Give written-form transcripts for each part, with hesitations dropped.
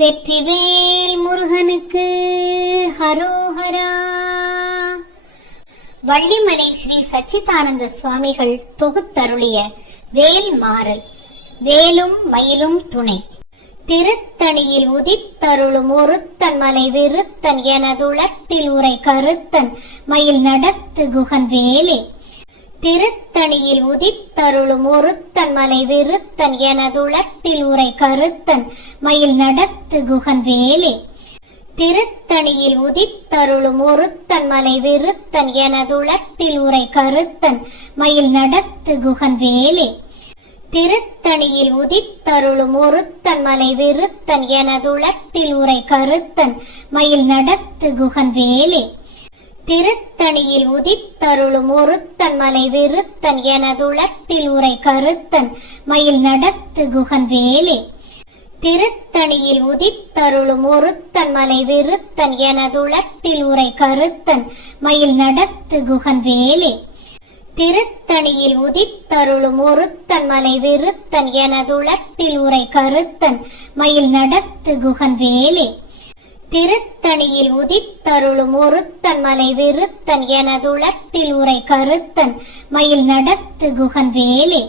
வெற்றிவேல் முருகனுக்கு ஹரோஹரா. வள்ளிமலை ஸ்ரீ சச்சிதானந்த சுவாமிகள் தொகுத்தருளிய வேல் மாறல். வேலும் மயிலும் துணை. திருத்தணியில் உதித்தருளும் ஒருத்தன் மலை விருத்தன் எனதுளத்தில் உரை கருத்தன் மயில் நடத்து குகன் வேலே. திருத்தணியில் உதித்தருளும் ஒருத்தன் மலை விருத்தன் எனதுளத்தில் உரை கருத்தன் மயில் நடத்து குகன் வேலே. திருத்தணியில் உதித்தருளும் ஒருத்தன் மலை விருத்தன் எனதுளத்தில் உரை கருத்தன் மயில் நடத்து குகன் வேலே. திருத்தணியில் உதித்தருளும் ஒருத்தன் மலை விருத்தன் எனதுளத்தில் உரை கருத்தன் மயில் நடத்து குகன் வேலே. திருத்தணியில் உதித்தருளும் ஒருத்தன் மலை விருத்தன் எனதுளத்தில் உரை கருத்தன் மயில் நடத்து குகன் வேலே. திருத்தணியில் உதித்தருளும் ஒருத்தன் மலை விருத்தன் எனதுளத்தில் உரை கருத்தன் மயில் நடத்து குகன் வேலே. திருத்தணியில் உதித்தருளும் ஒருத்தன் மலை விருத்தன் எனதுளத்தில் உரை கருத்தன் மயில் நடத்து குகன் வேலே. திருத்தணியில் உதித்தருளும் ஒருத்தன் மலை விருத்தன் எனதுளத்தில் உரை கருத்தன் மயில் நடத்து குகன் வேலே.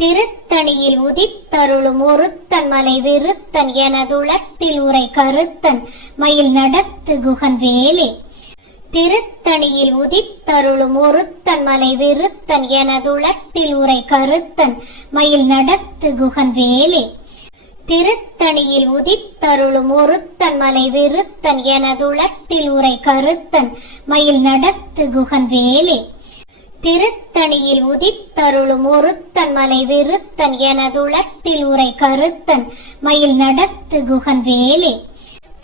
திருத்தணியில் உதித்தருளும் ஒருத்தன் மலை விருத்தன் எனதுளத்தில் உரை கருத்தன் மயில் நடத்து குகன் வேலே. திருத்தணியில் உதித்தருளும் ஒருத்தன் மலை விருத்தன் எனதுளத்தில் உரை கருத்தன் மயில் நடத்து குகன் வேலே. திருத்தணியில் உதித்தருளும் ஒருத்தன் மலை விருத்தன் எனதுளத்தில் உரை கருத்தன் மயில் நடத்து குகன் வேலே. திருத்தணியில் உதித்தருளும் ஒருத்தன் மலை விருத்தன் எனதுளத்தில் உரை கருத்தன் மயில் நடத்து குகன் வேலே.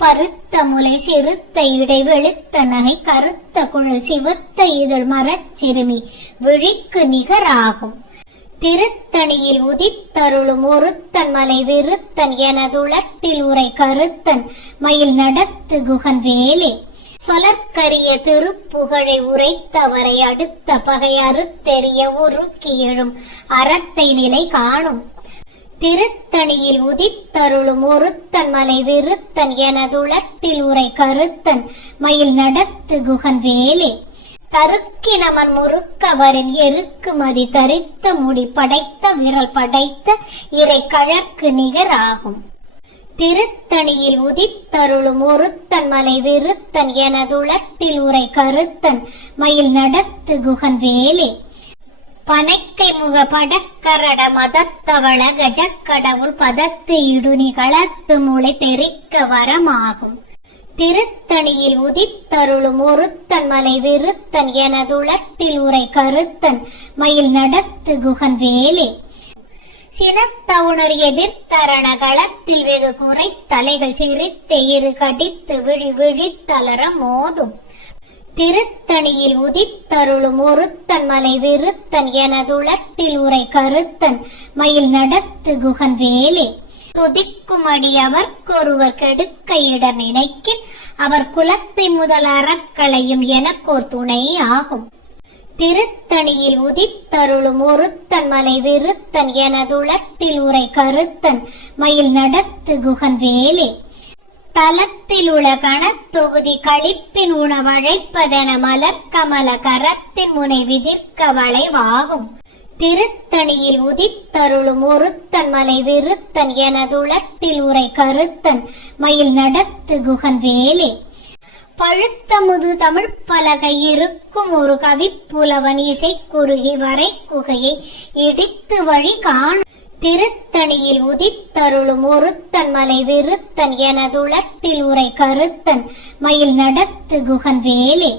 பருத்த முலை சிறுத்த இடை வெளுத்த நகை கருத்த குழல் சிவத்த இதழ் மரச்சிறுமி விழிக்கு நிகராகும். திருத்தணியில் உதித்தருளும் ஒருத்தன் மலை விருத்தன் எனதுளத்தில் உரை கருத்தன் மயில் நடத்து குகன் வேலே. சொலற்கரிய திருப்புகழை உரைத்தவரை அடுத்த பகை அறுத்தெறிய உருக்கி எழும் அறத்தை நிலை காணும். திருத்தணியில் உதித்தருளும் ஒருத்தன் மலை விருத்தன் எனதுளத்தில் உரை கருத்தன் மயில் நடத்து குகன் வேலே. தருக்கினமன் முறுக்கவரின் எருக்கு மதி தரித்த முடி படைத்த விரல் படைத்த இறை கழற்கு நிகராகும். திருத்தணியில் உதித்தருளும் ஒருத்தன் மலை விருத்தன் எனதுளத்தில் உரை கருத்தன் மயில் நடத்து குகன் வேலே. பனைக்கை முக படக்கரட மதத்தவள கஜக்கடவுள் பதத்து இடுனி களத்து முளை தெரிக்க வரமாகும். திருத்தணியில் உதித்தருளும் ஒருத்தன் மலை விருத்தன் எனதுளத்தில் உரை கருத்தன் மயில் நடத்து குகன் வேலே. சினத்தவுணர் எதிர்த்தரண களத்தில் வெகு குறை தலைகள் சிரித்து இரு கடித்து விழி விழித்தளர மோதும். திருத்தணியில் உதித்தருளும் ஒருத்தன் மலை விருத்தன் எனதுளத்தில் உரை கருத்தன் மயில் நடத்து குகன் வேலே. துதிக்கும் அடி அவர்க்கொருவர் கெடுக்க இடர் நினைக்கின் அவர் குலத்தை முதல் அறக்களையும் எனக்கோர் துணை ஆகும். திருத்தணியில் உதித்தருளும் ஒருத்தன் மலை விருத்தன் எனதுளத்தில் உரை கருத்தன் மயில் நடத்து குகன் வேலே. தலத்தில் உள்ள கணத்தொகுதி களிப்பின் உணவழைப்பதென மலர் கமல கரத்தின் முனை விதிர்க்க வளைவாகும். திருத்தணியில் உதித்தருளும் ஒருத்தன் மலை விருத்தன் எனதுளத்தில் உரை கருத்தன் மயில் நடத்து குகன் வேலே. பழுத்த முது தமிழ் பலகை இருக்கும் ஒரு கவிப்புலவன் இசை குறுகி வரை குகையை இடித்து வழி காணும். திருத்தணியில் உதித்தருளும் ஒருத்தன் மலை விருத்தன் எனதுளத்தில் உரை கருத்தன் மயில் நடத்து குகன் வேலே.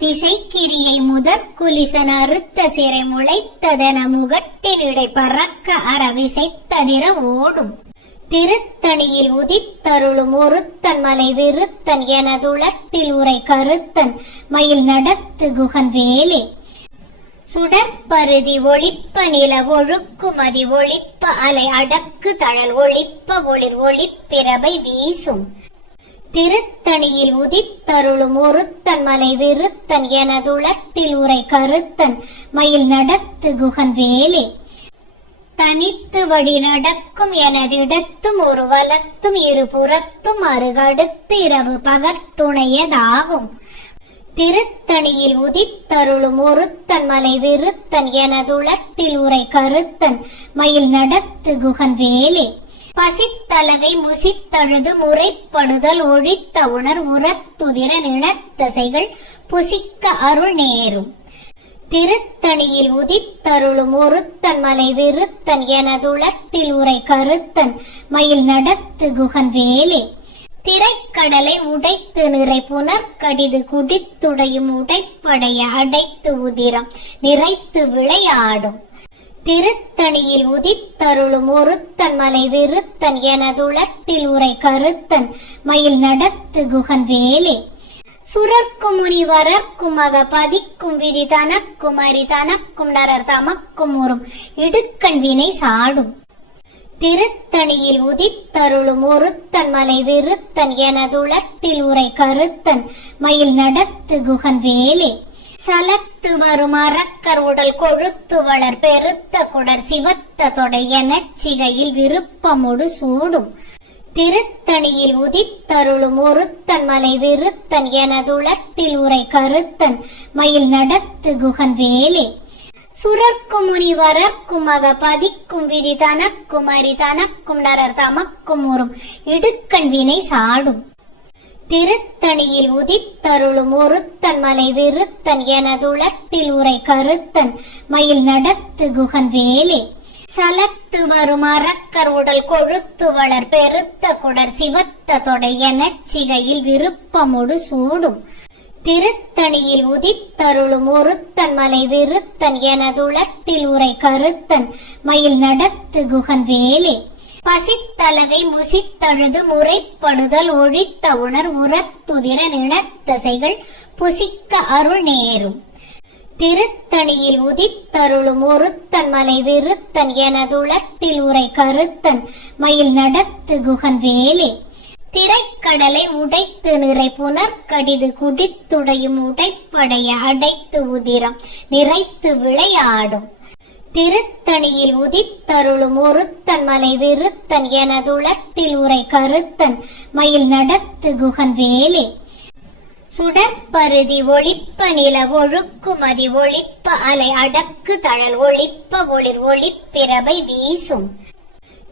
திசைக்கிரியை முதற் குலிசன் அறுத்த சிறை முளைத்ததென முகட்டினிடை பறக்க அற விசைத்ததிர ஓடும். திருத்தணியில் உதித்தருளும் ஒருத்தன் மலை விருத்தன் எனதுளத்தில் உரை கருத்தன் மயில் நடத்து குகன் வேலே. சுடற்பருதி ஒளிப்ப நில ஒழுக்குமதி ஒளிப்ப அலை அடக்கு தழல் ஒளிப்ப ஒளிர் ஒளிப்பிரபை வீசும். திருத்தணியில் உதித்தருளும் ஒருத்தன் மலை விருத்தன் எனதுளத்தில் உரை கருத்தன் மயில் நடத்து குகன் வேலே. தனித்து வழி நடக்கும் எனதிடத்தும் ஒரு வலத்தும் இருபுறத்தும் அருகடுத்து இரவு பகற்துணையதாகும். திருத்தணியில் உதித்தருளும் ஒருத்தன் மலை விருத்தன் எனதுளத்தில் உரை கருத்தன் மயில் நடத்து குகன் வேலே. பசித்தலகை முசித்தழுது முறைப்படுதல் ஒழித்த உணர் உரத்துதிர நிழத்தசைகள் புசிக்க அருள் நேரும். திருத்தணியில் உதித்தருளும் ஒருத்தன் மலை விருத்தன் எனதுளத்தில் உரை கருத்தன் மயில் நடத்து குகன் வேலே. திரைக்கடலை உடைத்து நிறை புனர்கடிது குடித்துடையும் உடைப்படைய அடைத்து உதிரம் நிறைத்து விளையாடும். திருத்தணியில் உதித்தருளும் ஒருத்தன் மலை விருத்தன் எனதுளத்தில் உரை கருத்தன் மயில் நடத்து குகன் வேலே. சுரர்க்கும் முனிவரர்க்கும் அக பதிக்கும் விதி தனக்கும் அரி தனக்கும் நரர் தமக்கும் உறும் இடுக்கண் வினை சாடும். திருத்தணியில் உதித்தருளும் ஒருத்தன் மலை விருத்தன் எனதுளத்தில் உரை கருத்தன் மயில் நடத்து குகன் வேலே. சலத்து வரும் அரக்கர் உடல் கொழுத்து வளர் பெருத்த குடர் சிவத்த தொடை எனச் சிகையில் விருப்பமொடு சூடும். திருத்தணியில் உதித்தருளும் ஒருத்தன் மலை விருத்தன் எனதுளத்தில் உரை கருத்தன் மயில் நடத்து குகன் வேலே. சுரர்க்கும் முனிவரர்க்கும் அக பதிக்கும் விதி தனக்கும் அரி தனக்கும் நரர் தமக்கும் உறும் இடுக்கண் வினை சாடும். திருத்தணியில் உதித்தருளும் ஒருத்தன் மலை விருத்தன் எனதுளத்தில் உரை கருத்தன் மயில் நடத்து குகன் வேலே. சலத்து வரும் அரக்கர் உடல் கொழுத்து வளர் பெருத்த குடர் சிவத்த தொடை எனச் சிகையில் விருப்பமொடு சூடும். திருத்தணியில் உதித்தருளும் ஒருத்தன் மலை விருத்தன் எனதுளத்தில் உரை கருத்தன் மயில் நடத்து குகன் வேலே. பசித்தலகை முசித்தழுது முறைப்படுதல் ஒழித்த உணர் உரத்துதிர நிழத்தசைகள் புசிக்க அருள் நேரும். திருத்தணியில் உதித்தருளும் ஒருத்தன் மலை விருத்தன் எனதுளத்தில் உரை கருத்தன் மயில் நடத்து குகன் வேலே. திரைக்கடலை உடைத்து நிறை புனர்கடிது குடித்துடையும் உடைப்படைய அடைத்து உதிரம் நிறைத்து விளையாடும். திருத்தணியில் உதித்தருளும் ஒருத்தன் மலை விருத்தன் எனதுளத்தில் உரை கருத்தன் மயில் நடத்து குகன் வேலே. சுடற்பருதி ஒளிப்ப நில ஒழுக்குமதி ஒளிப்ப அலை அடக்கு தழல் ஒளிப்ப ஒளிர் ஒளிப்பிரபை வீசும்.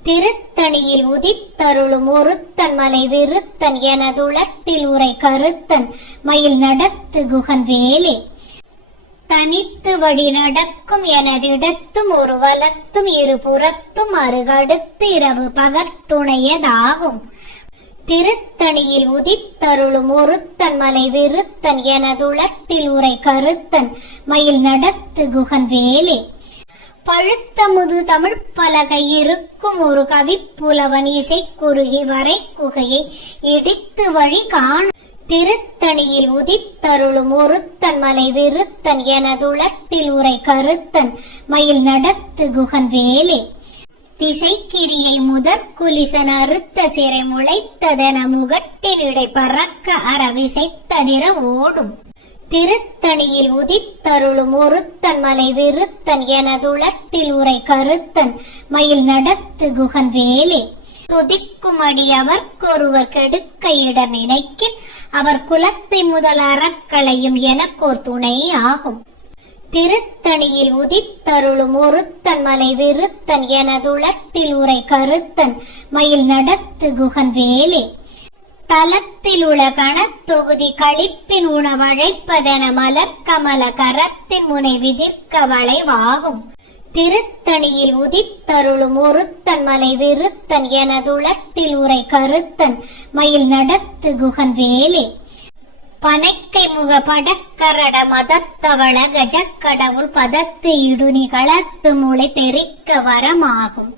திருத்தணியில் உதித்தருளும் ஒருத்தன் மலை விருத்தன் எனதுளத்தில் உரை கருத்தன் மயில் நடத்து குகன் வேலே. தனித்து வழி நடக்கும் எனதிடத்தும் ஒரு வலத்தும் இருபுறத்தும் அருகடுத்து இரவு பகற்துணையதாகும். திருத்தணியில் உதித்தருளும் ஒருத்தன் மலை விருத்தன் எனதுளத்தில் உரை கருத்தன் மயில் நடத்து குகன் வேலே. பழுத்த முது தமிழ் பலகை இருக்கும் ஒரு கவிப்புலவன் இசை குறுகி வரை குகையை இடித்து வழி காணும். திருத்தணியில் உதித்தருளும் ஒருத்தன் மலை விருத்தன் எனதுளத்தில் உரை கருத்தன் மயில் நடத்து குகன் வேலே. திசைக்கிரியை முதற் குலிசன் அறுத்த சிறை முளைத்ததென முகட்டினிடை பறக்க அறவிசைத்ததிர ஓடும். திருத்தணியில் உதித்தருளும் ஒருத்தன் மலை விருத்தன் எனதுளத்தில் உரை கருத்தன் மயில் நடத்து குகன் வேலே. துதிக்கும் அடி அவர்க்கொருவர் கெடுக்க இடர் நினைக்கின் அவர் குலத்தை முதல் அறக்களையும் எனக்கோர் துணை ஆகும். திருத்தணியில் உதித்தருளும் ஒருத்தன் மலை விருத்தன் எனதுளத்தில் உரை கருத்தன் மயில் நடத்து குகன் வேலே. தலத்தில் உள கணத்தொகுதி களிப்பின் உணவழைப்பதென மலர் கமல கரத்தின் முனை விதிர்க்க வளைவாகும். திருத்தணியில் உதித்தருளும் ஒருத்தன் மலை விருத்தன் எனதுளத்தில் உரை கருத்தன் மயில் நடத்து குகன் வேலே. பனைக்கை முக படக்கரட மதத்தவள கஜக்கடவுள் பதத்து இடுனி களத்து முளை தெரிக்க வரமாகும்.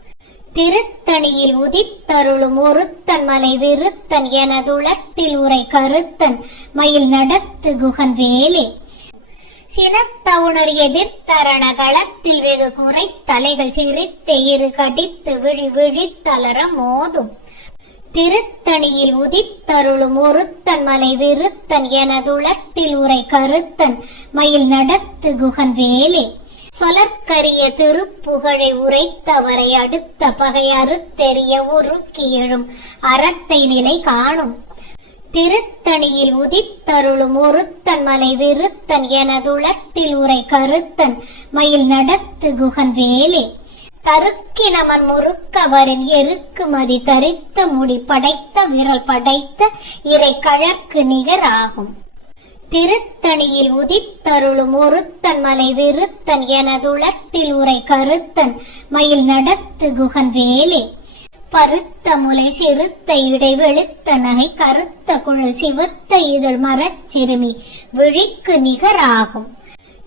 திருத்தணியில் உதித்தருளும் ஒருத்தன் மலை விருத்தன் எனதுளத்தில் உரை கருத்தன் மயில் நடத்து குகன் வேலே. சினத்தவுணர் எதிர்த்தரண களத்தில் வெகு குறை தலைகள் சிரித்து இரு கடித்து விழி விழித்தளர மோதும். திருத்தணியில் உதித்தருளும் ஒருத்தன் மலை விருத்தன் எனதுளத்தில் உரை கருத்தன் மயில் நடத்து குகன் வேலே. சொலற்கரிய திருப்புகழை உரைத்தவரை அடுத்த பகை அறுத்தெறிய உருக்கி எழும் அறத்தை நிலை காணும். திருத்தணியில் உதித்தருளும் ஒருத்தன் மலை விருத்தன் எனதுளத்தில் உரை கருத்தன் மயில் நடத்து குகன் வேலே. தருக்கினமன் முறுக்கவரின் எருக்கு மதி தரித்த முடி படைத்த விரல் படைத்த இறை கழற்கு நிகராகும். திருத்தணியில் உதித்தருளும் ஒருத்தன் மலை விருத்தன் எனதுளத்தில் உரை கருத்தன் மயில் நடத்து குகன் வேலே. பருத்த முலை சிறுத்த இடை வெளுத்த நகை கருத்த குழல் சிவத்த இதழ் மரச்சிறுமி விழிக்கு நிகராகும்.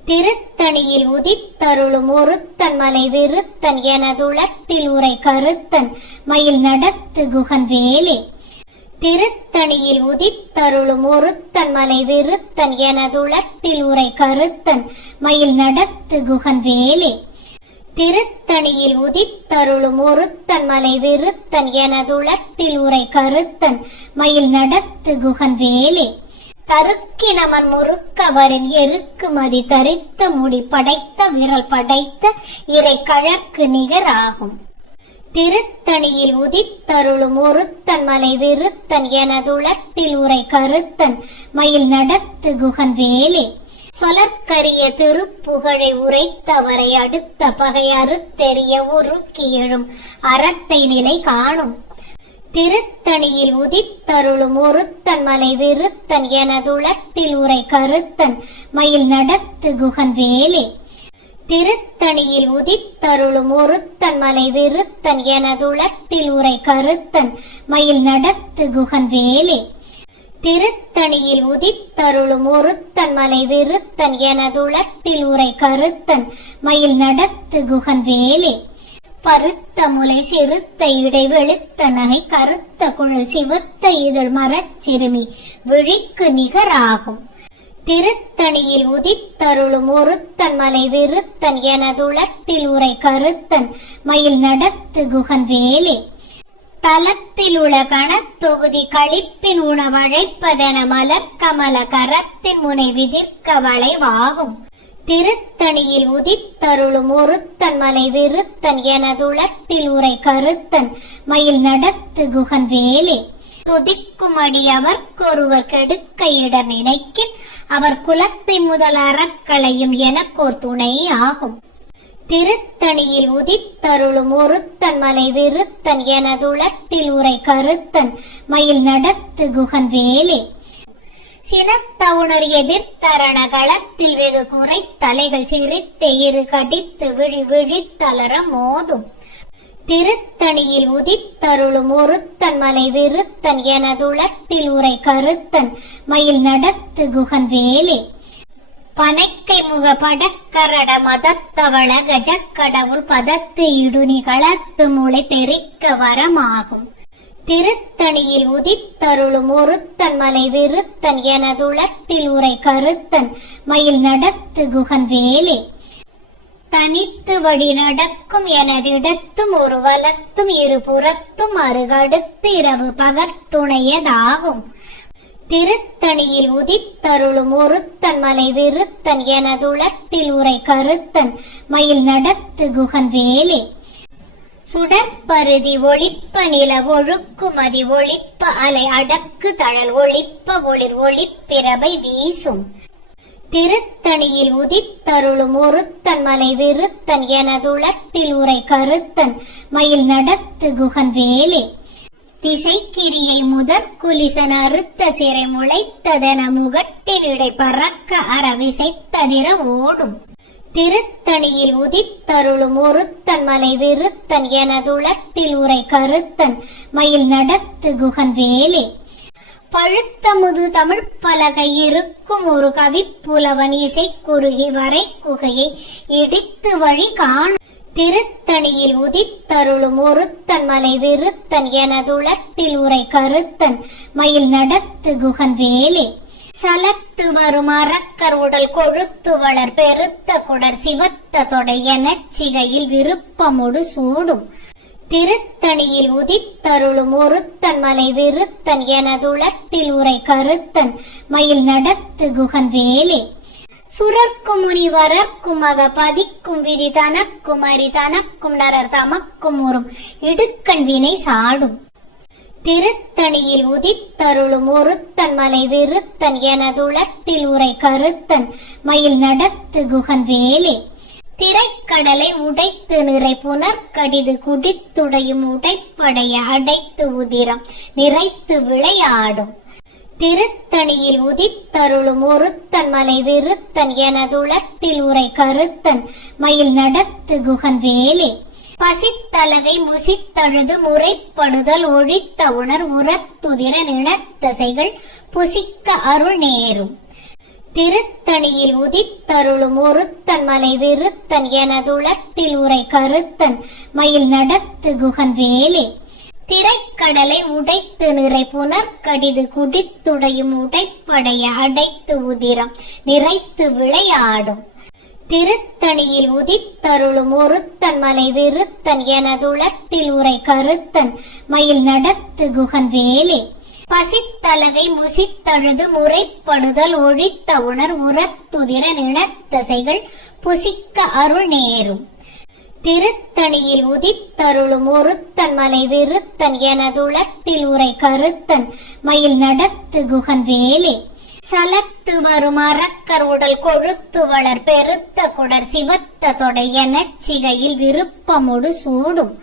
திருத்தணியில் உதித்தருளும் ஒருத்தன் மலை விருத்தன் எனதுளத்தில் உரை கருத்தன் மயில் நடத்து குகன் வேலே. திருத்தணியில் உதித்தருளும் ஒருத்தன் மலை விருத்தன் எனதுளத்தில் உரை கருத்தன் மயில் நடத்து குகன் வேலே. திருத்தணியில் உதித்தருளும் ஒருத்தன் மலை விருத்தன் எனதுளத்தில் உரை கருத்தன் மயில் நடத்து குகன் வேலே. தருக்கினமன் முறுக்கவரின் எருக்கு மதி தரித்த முடி படைத்த விரல் படைத்த இறை கழற்கு நிகராகும். திருத்தணியில் உதித்தருளும் ஒருத்தன் மலை விருத்தன் எனதுளத்தில் உரை கருத்தன் மயில் நடத்து குகன் வேலே. சொலற்கரிய திருப்புகழை உரைத்தவரை அடுத்த பகை அறுத்தெறிய உருக்கி எழும் அறத்தை நிலை காணும். திருத்தணியில் உதித்தருளும் ஒருத்தன் மலை விருத்தன் எனதுளத்தில் உரை கருத்தன் மயில் நடத்து குகன் வேலே. திருத்தணியில் உதித்தருளும் ஒருத்தன் மலை விருத்தன் எனதுளத்தில் உரை கருத்தன் மயில் நடத்து குகன் வேலே. திருத்தணியில் உதித்தருளும் ஒருத்தன் மலை விருத்தன் எனதுளத்தில் உரை கருத்தன் மயில் நடத்து குகன் வேலே. பருத்த முலை சிறுத்த இடை வெளுத்த நகை கருத்த குழல் சிவத்த இதழ் மரச்சிறுமி விழிக்கு நிகராகும். திருத்தணியில் உதித்தருளும் ஒருத்தன் மலை விருத்தன் எனதுளத்தில் உரை கருத்தன் மயில் நடத்து குகன் வேலே. தலத்தில் உள கணத்தொகுதி களிப்பின் உணவழைப்பதென மலர் கமல கரத்தின் முனை விதிர்க்க வளைவாகும். திருத்தணியில் உதித்தருளும் ஒருத்தன் மலை விருத்தன் எனதுளத்தில் உரை கருத்தன் மயில் நடத்து குகன் வேலே. துதிக்கும் அடி அவர்க்கொருவர் கெடுக்க இடர் நினைக்கின் அவர் குலத்தை முதல் அறக்களையும் எனக்கோர் துணை ஆகும். திருத்தணியில் உதித்தருளும் ஒருத்தன் மலை விருத்தன் எனதுளத்தில் உரை கருத்தன் மயில் நடத்து குகன் வேலே. சினத்தவுணர் எதிர்த்தரண களத்தில் வெகு குறை தலைகள் சிரித்தே இரு கடித்து விழி விழித்தளர மோதும். திருத்தணியில் உதித்தருளும் ஒருத்தன் மலை விருத்தன் எனதுளத்தில் உரை கருத்தன் மயில் நடத்து குகன் வேலே. பனைக்கை முக படக்கரட மதத்தவள கஜக்கடவுள் பதத்து இடுனி களத்து முளை தெரிக்க வரமாகும். திருத்தணியில் உதித்தருளும் ஒருத்தன் மலை விருத்தன் எனதுளத்தில் உரை கருத்தன் மயில் நடத்து குகன் வேலே. தனித்து வழி நடக்கும் எனதிடத்தும் ஒரு வலத்தும் இருபுறத்தும் அருகடுத்து இரவு பகற்துணையதாகும். திருத்தணியில் உதித்தருளும் ஒருத்தன் மலை விருத்தன் எனதுளத்தில் உரை கருத்தன் மயில் நடத்து குகன் வேலே. சுடற்பருதி ஒளிப்ப நில ஒழுக்குமதி ஒளிப்ப அலை அடக்கு தழல் ஒளிப்ப ஒளிர் ஒளிப்பிரபை வீசும். திருத்தணியில் உதித்தருளும் ஒருத்தன் மலை விருத்தன் எனதுளத்தில் உரை கருத்தன் மயில் நடத்து குகன் வேலே. திசைக்கிரியை முதற் குலிசன் அறுத்த சிறை முளைத்ததென முகட்டினிடை பறக்க அறவிசைத்ததிர ஓடும். திருத்தணியில் உதித்தருளும் ஒருத்தன் மலை விருத்தன் எனதுளத்தில் உரை கருத்தன் மயில் நடத்து குகன் வேலே. பழுத்த முது தமிழ் பலகை இருக்கும் ஒரு கவிப்புலவன் இசை குறுகி வரை குகையை இடித்து வழி காணும். திருத்தணியில் உதித்தருளும் ஒருத்தன் மலை விருத்தன் எனதுளத்தில் உரை கருத்தன் மயில் நடத்து குகன் வேலே. சலத்து வரும் அரக்கர் உடல் கொழுத்து வளர் பெருத்த குடர் சிவத்த தொடை எனச் சிகையில் விருப்பமொடு சூடும். திருத்தணியில் உதித்தருளும் ஒருத்தன் மலை விருத்தன் எனதுளத்தில் உரை கருத்தன் மயில் நடத்து குகன் வேலே. சுரர்க்கும் முனிவரர்க்கும் அகபதிக்கும் விதி தனக்கும் அரி தனக்கும் நரர் தமக்கும் உறும் இடுக்கண் வினை சாடும். திருத்தணியில் உதித்தருளும் ஒருத்தன் மலை விருத்தன் எனதுளத்தில் உரை கருத்தன் மயில் நடத்து குகன் வேலே. திரைக்கடலை உடைத்து நிறை புனர்கடிது குடித்துடையும் உடைப்படைய அடைத்து உதிரம் நிறைத்து விளையாடும். திருத்தணியில் உதித்தருளும் ஒருத்தன் மலை விருத்தன் எனதுளத்தில் உரை கருத்தன் மயில் நடத்து குகன் வேலே. பசித்தலகை முசித்தழுது முறைப்படுதல் ஒழித்த உணர் உரத்துதிர நினத்தசைகள் புசிக்க அருள் நேரும். திருத்தணியில் உதித்தருளும் ஒருத்தன் மலை விருத்தன் எனதுளத்தில் உரை கருத்தன் மயில் நடத்து குகன் வேலே. திரைக்கடலை உடைத்து நிறை புனர்கடிது குடித்துடையும் உடைப்படைய அடைத்து உதிரம் நிறைத்து விளையாடும். திருத்தணியில் உதித்தருளும் ஒருத்தன் மலை விருத்தன் எனதுளத்தில் உரை கருத்தன் மயில் நடத்து குகன் வேலே. பசித்தலகை முசித்தழுது முறைப்படுதல் ஒழித்த உணர் உரத்துதிர நினத்தசைகள் புசிக்க அருள் நேரும். திருத்தணியில் உதித்தருளும் ஒருத்தன் மலை விருத்தன் எனதுளத்தில் உரை கருத்தன் மயில் நடத்து குகன் வேலே. சலத்து வரும் அரக்கர் உடல் கொழுத்து வளர் பெருத்த குடர் சிவத்த தொடை எனச் சிகையில் விருப்பமொடு சூடும்.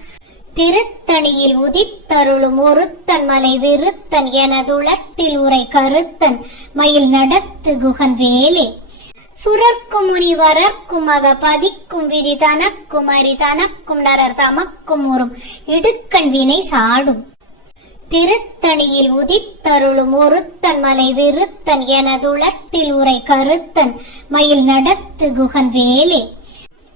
திருத்தணியில் உதித்தருளும் ஒருத்தன் மலை விருத்தன் எனதுளத்தில் உரை கருத்தன் மயில் நடத்து குகன் வேலே. சுரர்க்கும் முனிவரர்க்கும் அகபதிக்கும் விதி தனக்கும் அரி தனக்கும் நரர் தமக்கும் உறும் இடுக்கண் வினை சாடும். திருத்தணியில் உதித்தருளும் ஒருத்தன் மலை விருத்தன் எனதுளத்தில் உரை கருத்தன் மயில் நடத்து குகன் வேலே.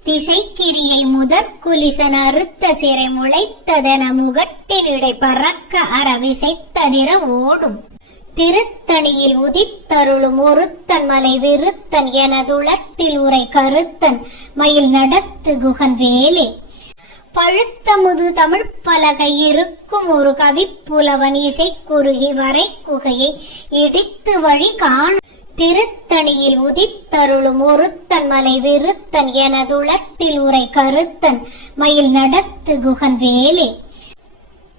திசைக்கிரியை முதற் குலிசன் அறுத்த சிறை முளைத்ததென முகட்டினிடை பறக்க அறவிசைத்ததிர ஓடும். திருத்தணியில் உதித்தருளும் ஒருத்தன் மலை விருத்தன் எனதுளத்தில் உரை கருத்தன் மயில் நடத்து குகன் வேலே. பழுத்த முது தமிழ் பலகை இருக்கும் ஒரு கவிப்புலவன் இசை குறுகி வரை குகையை இடித்து வழி காணும். திருத்தணியில் உதித்தருளும் ஒருத்தன் மலை விருத்தன் எனதுளத்தில் உரை கருத்தன் மயில் நடத்து குகன் வேலே.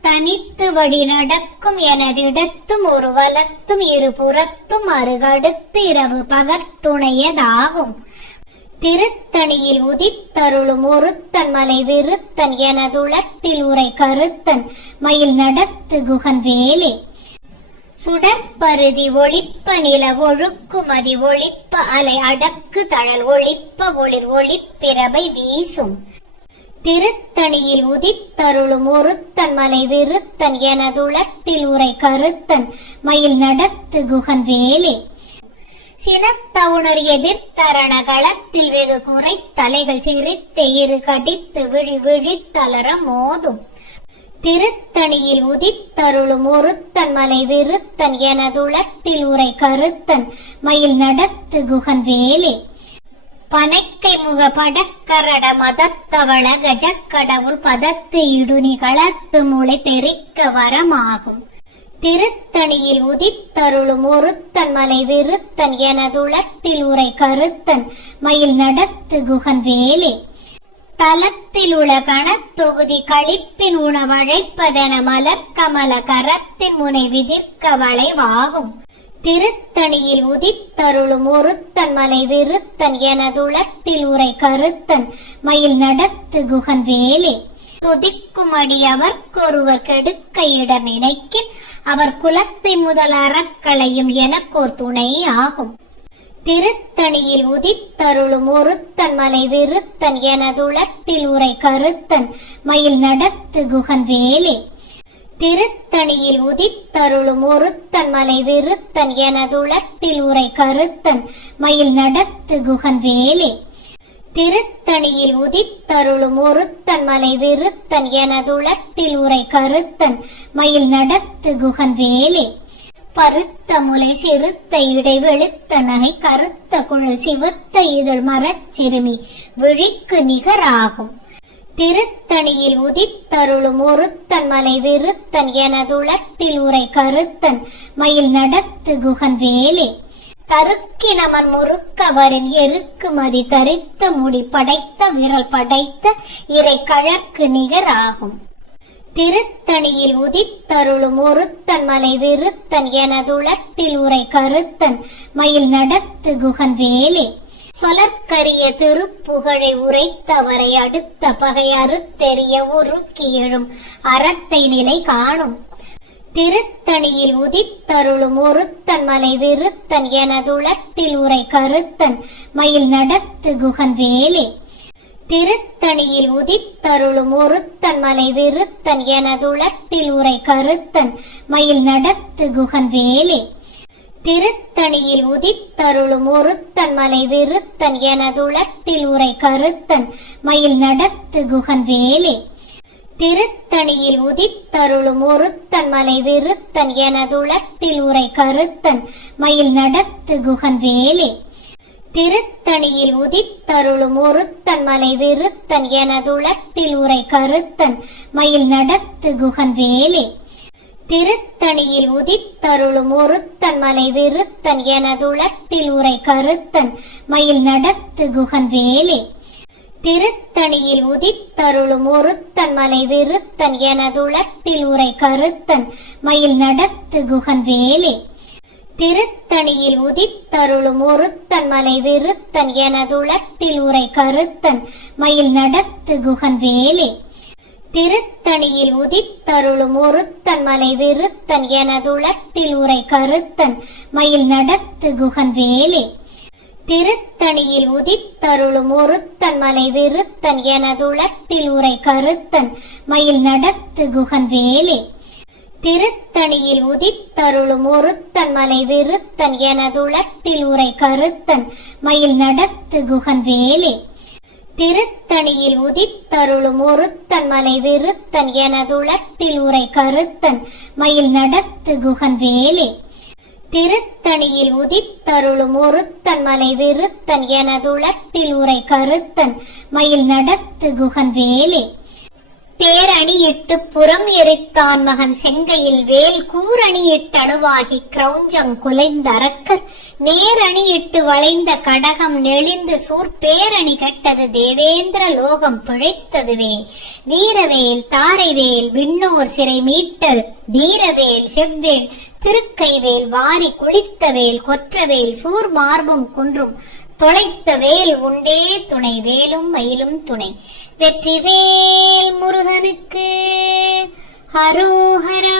தனித்து வழி நடக்கும் எனதிடத்தும் ஒரு வலத்தும் இருபுறத்தும் அருகடுத்து இரவு பகற்துணையதாகும். திருத்தணியில் உதித்தருளும் ஒருத்தன் மலை விருத்தன் எனதுளத்தில் உரை கருத்தன் மயில் நடத்து குகன் வேலே. சுடற்பருதி ஒளிப்ப நில ஒழுக்குமதி ஒளிப்ப அலை அடக்கு தழல் ஒளிப்ப ஒளிர் ஒளிப்பிரபை வீசும். திருத்தணியில் உதித்தருளும் ஒருத்தன் மலை விருத்தன் எனதுளத்தில் உரை கருத்தன் மயில் நடத்து குகன் வேலே. சினத்தவுணர் எதிர்த்தரண களத்தில் வெகு குறை தலைகள் சிரித்து இரு கடித்து விழி விழித்தளர மோதும். திருத்தணியில் உதித்தருளும் ஒருத்தன் மலை விருத்தன் எனதுளத்தில் உரை கருத்தன் மயில் நடத்து குகன் வேலே. பனைக்கை முக படக்கரட மதத்தவள கஜக்கடவுள் பதத்து இடுனி களத்து முளை தெரிக்க வரமாகும். திருத்தணியில் உதித்தருளும் ஒருத்தன் மலை விருத்தன் எனதுளத்தில் உரை கருத்தன் மயில் நடத்து குகன் வேலே. தலத்தில் உள கணத்தொகுதி களிப்பின் உணவழைப்பதென மலர் கமல கரத்தின் முனை விதிர்க்க வளைவாகும். திருத்தணியில் உதித்தருளும் ஒருத்தன் மலை விருத்தன் எனதுளத்தில் உரை கருத்தன் மயில் நடத்து குகன் வேலே. துதிக்கும் அடி அவர்க்கொருவர் கெடுக்க இட நினைக்கின் அவர் குலத்தை முதல் அறக்களையும் எனக்கோர் துணை ஆகும். திருத்தணியில் உதித்தருளும் ஒருத்தன் மலை விருத்தன் எனதுளத்தில் உரை கருத்தன் மயில் நடத்து குகன் வேலே. திருத்தணியில் உதித்தருளும் ஒருத்தன் மலை விருத்தன் எனதுளத்தில் உரை கருத்தன் மயில் நடத்து குகன் வேலே. திருத்தணியில் உதித்தருளும் ஒருத்தன் மலை விருத்தன் எனதுளத்தில் உரை கருத்தன் மயில் நடத்து குகன் வேலே. பருத்த முலை சிறுத்த இடை வெளுத்த நகை கருத்த குழல் சிவத்த இதழ் மரச்சிறுமி விழிக்கு நிகராகும். திருத்தணியில் உதித்தருளும் ஒருத்தன் மலை விருத்தன் எனதுளத்தில் உரை கருத்தன் மயில் நடத்து குகன் வேலே. தருக்கினமன் முறுக்கவரின் எருக்கு மதி தரித்த முடி படைத்த விரல் படைத்த இறை கழற்கு நிகராகும். திருத்தணியில் உதித்தருளும் ஒருத்தன் மலை விருத்தன் எனதுளத்தில் உரை கருத்தன் மயில் நடத்து குகன் வேலே. சொலற்கரிய திருப்புகழை உரைத்தவரை அடுத்த பகை அறுத்தெறிய உருக்கி எழும் அறத்தை நிலை காணும். திருத்தணியில் உதித்தருளும் ஒருத்தன் மலை விருத்தன் எனதுளத்தில் உரை கருத்தன் மயில் நடத்து குகன் வேலே. திருத்தணியில் உதித்தருளும் ஒருத்தன் மலை விருத்தன் எனதுளத்தில் உரை கருத்தன் மயில் நடத்து குகன் வேலே. திருத்தணியில் உதித்தருளும் ஒருத்தன் மலை விருத்தன் எனதுளத்தில் உரை கருத்தன் மயில் நடத்து குகன் வேலே. திருத்தணியில் உதித்தருளும் ஒருத்தன் மலை விருத்தன் எனதுளத்தில் உரை கருத்தன் மயில் நடத்து குகன் வேலே. திருத்தணியில் உதித்தருளும் ஒருத்தன் மலை விருத்தன் எனதுளத்தில் உரை கருத்தன் மயில் நடத்து குகன் வேலே. திருத்தணியில் உதித்தருளும் ஒருத்தன் மலை விருத்தன் எனதுளத்தில் உரை கருத்தன் மயில் நடத்து குகன் வேலே. திருத்தணியில் உதித்தருளும் ஒருத்தன் மலை விருத்தன் எனதுளத்தில் உரை கருத்தன் மயில் நடத்து குகன் வேலே. திருத்தணியில் உதித்தருளும் ஒருத்தன் மலை விருத்தன் எனதுளத்தில் உரை கருத்தன் மயில் நடத்து குகன் வேலே. திருத்தணியில் உதித்தருளும் ஒருத்தன் மலை விருத்தன் எனதுளத்தில் உரை கருத்தன் மயில் நடத்து குகன் வேலே. திருத்தணியில் உதித்தருளும் ஒருத்தன் மலை விருத்தன் எனதுளத்தில் உரை கருத்தன் மயில் நடத்து குகன் வேலே. திருத்தணியில் உதித்தருளும் ஒருத்தன் மலை விருத்தன் எனதுளத்தில் உரை கருத்தன் மயில் நடத்து குகன் வேலே. திருத்தணியில் உதித்தருளும் ஒருத்தன் மலை விருத்தன் எனதுளத்தில் உரை கருத்தன் மயில் நடத்து குகன் வேலே. திருத்தணியில் உதித்தருளும் ஒருத்தன் மலை விருத்தன் எனதுளத்தில் உரை கருத்தன் மயில் நடத்து குகன் வேலே. தேரணியிட்டு புறம் எரித்தான் மகன் செங்கையில் வேல் கூரணியிட்டணுவாகி கிரௌஞ்சம் குலைந்த அரக்கர் நேரணியிட்டு வளைந்த கடகம் நெளிந்து சூர்பேரணி கெட்டது தேவேந்திர லோகம் பிழைத்ததுவே. வீரவேல் தாரைவேல் விண்ணோர் சிறை மீட்டல் வீரவேல் செவ்வேல் திருக்கைவேல் வாரி குளித்தவேல் கொற்றவேல் சூர் மார்பும் குன்றும் தொலைத்த வேல் உண்டே துணை வேலும் மயிலும் துணை. வெற்றிவேல் முருகனுக்கு ஹரோஹரா.